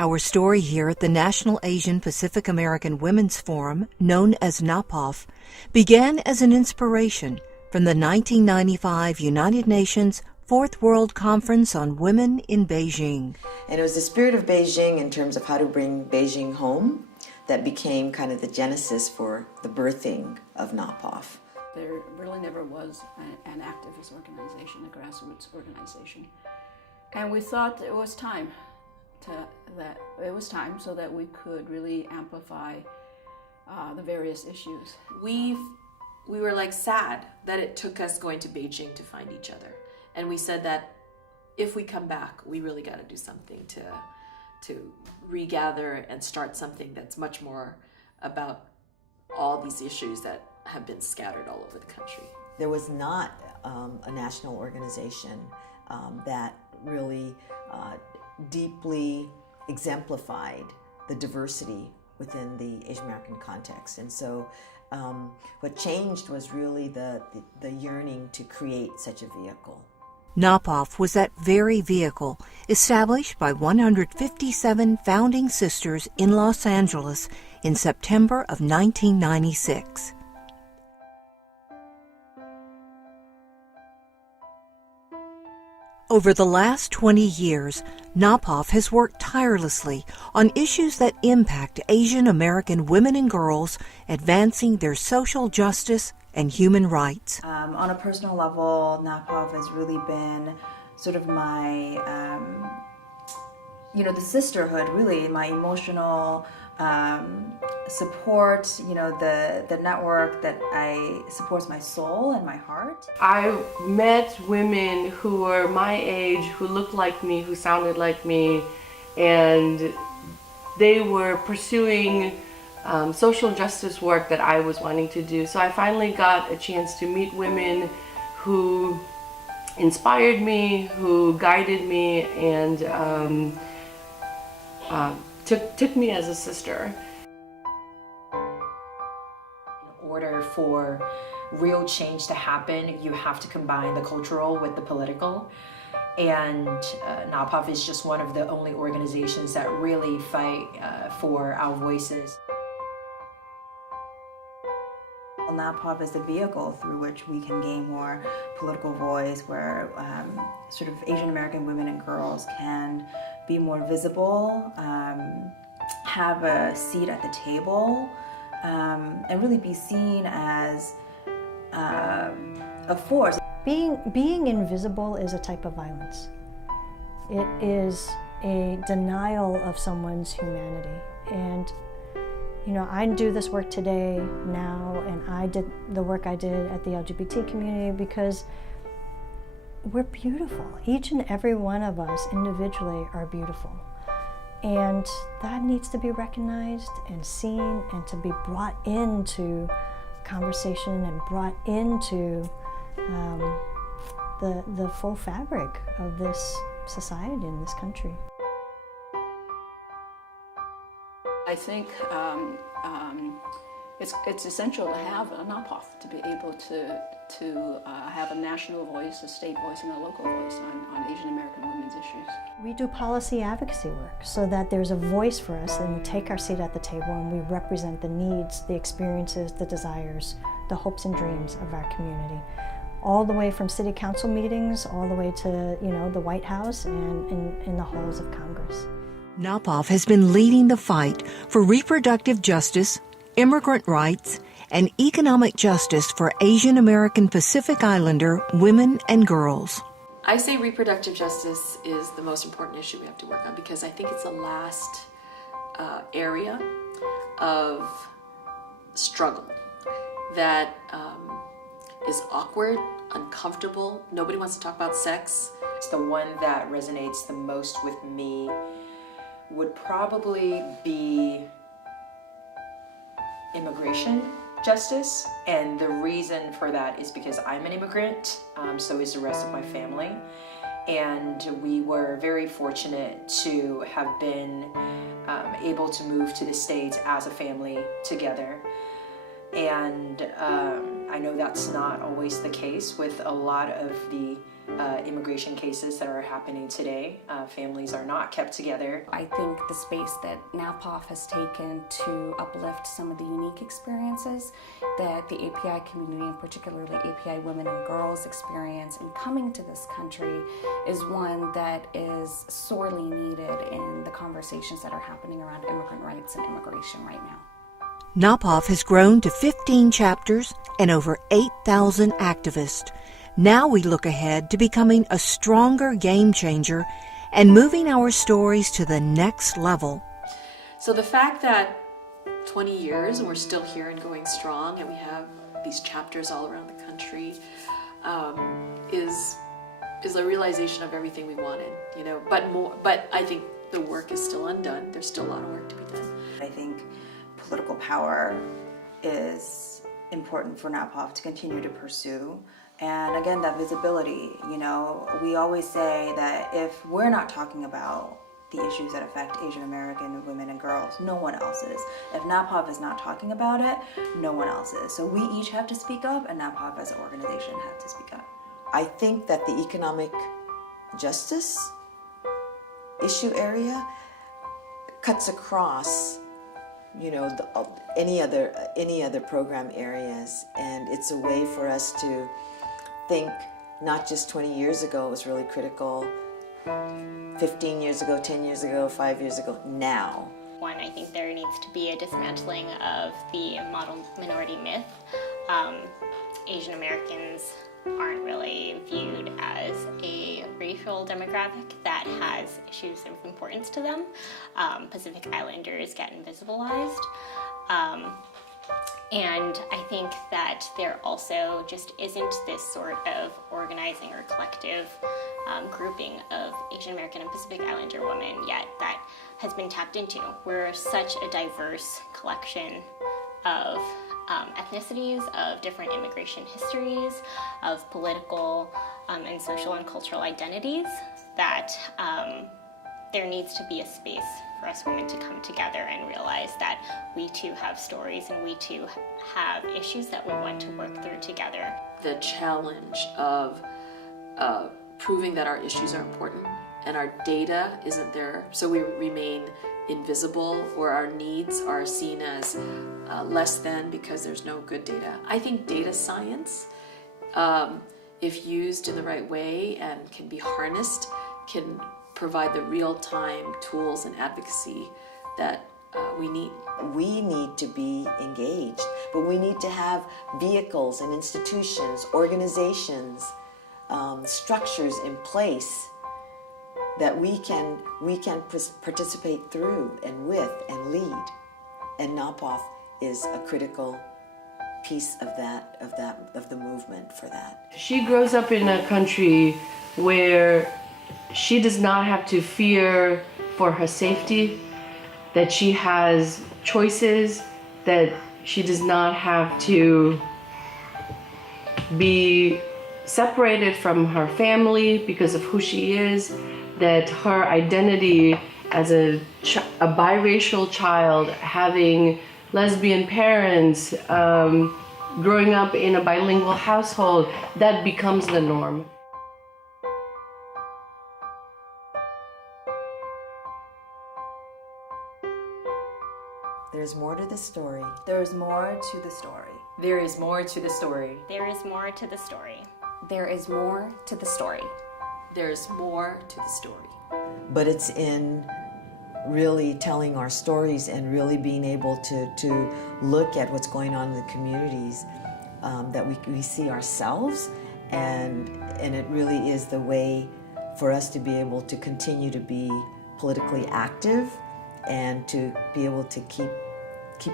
Our story here at the National Asian Pacific American Women's Forum, known as NAPAWF, began as an inspiration from the 1995 United Nations Fourth World Conference on Women in Beijing. And it was the spirit of Beijing in terms of how to bring Beijing home that became kind of the genesis for the birthing of NAPAWF. There really never was an activist organization, a grassroots organization. And we thought it was time so that we could really amplify the various issues. We were like sad that it took us going to Beijing to find each other. And we said that if we come back, we really got to do something to regather and start something that's much more about all these issues that have been scattered all over the country. There was not a national organization that really deeply exemplified the diversity within the Asian American context. And so what changed was really the yearning to create such a vehicle. NAPAWF was that very vehicle, established by 157 founding sisters in Los Angeles in September of 1996. Over the last 20 years, NAPAWF has worked tirelessly on issues that impact Asian American women and girls, advancing their social justice and human rights. On a personal level, NAPAWF has really been sort of my, the sisterhood, really, my emotional support, the network that supports my soul and my heart. I met women who were my age, who looked like me, who sounded like me, and they were pursuing social justice work that I was wanting to do. So I finally got a chance to meet women who inspired me, who guided me, and took me as a sister. In order for real change to happen, you have to combine the cultural with the political. And NAPAWF is just one of the only organizations that really fight for our voices. NAPAWF is the vehicle through which we can gain more political voice, where sort of Asian American women and girls can be more visible, have a seat at the table, and really be seen as a force. Being invisible is a type of violence. It is a denial of someone's humanity. And I do this work today, now, and I did the work I did at the LGBT community because we're beautiful. Each and every one of us individually are beautiful. And that needs to be recognized and seen and to be brought into conversation and brought into the full fabric of this society in this country. I think it's essential to have a NAPAWF to be able to have a national voice, a state voice, and a local voice on Asian American women's issues. We do policy advocacy work so that there's a voice for us and we take our seat at the table and we represent the needs, the experiences, the desires, the hopes and dreams of our community. All the way from city council meetings, all the way to the White House and in the halls of Congress. NAPAWF has been leading the fight for reproductive justice, immigrant rights, and economic justice for Asian American Pacific Islander women and girls. I say reproductive justice is the most important issue we have to work on because I think it's the last area of struggle that is awkward, uncomfortable. Nobody wants to talk about sex. It's the one that resonates the most with me would probably be immigration justice, and the reason for that is because I'm an immigrant, so is the rest of my family, and we were very fortunate to have been able to move to the States as a family together, and I know that's not always the case with a lot of the immigration cases that are happening today. Families are not kept together. I think the space that NAPAWF has taken to uplift some of the unique experiences that the API community, and particularly API women and girls, experience in coming to this country is one that is sorely needed in the conversations that are happening around immigrant rights and immigration right now. NAPAWF has grown to 15 chapters and over 8,000 activists. Now we look ahead to becoming a stronger game changer and moving our stories to the next level. So the fact that 20 years and we're still here and going strong, and we have these chapters all around the country, is a realization of everything we wanted, you know. But I think the work is still undone. There's still a lot of work to be done. I think political power is important for NAPAWF to continue to pursue. And again, that visibility, you know, we always say that if we're not talking about the issues that affect Asian American women and girls, no one else is. If NAPAWF is not talking about it, no one else is. So we each have to speak up, and NAPAWF as an organization has to speak up. I think that the economic justice issue area cuts across, you know, any other program areas, and it's a way for us to think not just 20 years ago it was really critical, 15 years ago, 10 years ago, 5 years ago, now. One, I think there needs to be a dismantling of the model minority myth. Asian Americans aren't really viewed as a racial demographic that has issues of importance to them. Pacific Islanders get invisibilized. And I think that there also just isn't this sort of organizing or collective grouping of Asian American and Pacific Islander women yet that has been tapped into. We're such a diverse collection of ethnicities, of different immigration histories, of political and social and cultural identities that there needs to be a space for us women to come together and realize that we too have stories and we too have issues that we want to work through together. The challenge of proving that our issues are important and our data isn't there, so we remain invisible, or our needs are seen as less than because there's no good data. I think data science, if used in the right way and can be harnessed, can provide the real-time tools and advocacy that we need. We need to be engaged, but we need to have vehicles and institutions, organizations, structures in place that we can participate through and with and lead. And NAPAWF is a critical piece of the movement for that. She grows up in a country where she does not have to fear for her safety, that she has choices, that she does not have to be separated from her family because of who she is, that her identity as a biracial child, having lesbian parents, growing up in a bilingual household, that becomes the norm. There's more to the story. There is more to the story. There is more to the story. There is more to the story. There is more to the story. There's more to the story. But it's in really telling our stories and really being able to look at what's going on in the communities that we see ourselves, and it really is the way for us to be able to continue to be politically active and to be able to keep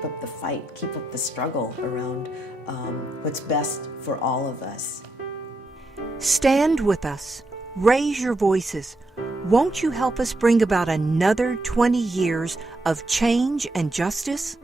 up the fight, keep up the struggle around what's best for all of us. Stand with us. Raise your voices. Won't you help us bring about another 20 years of change and justice?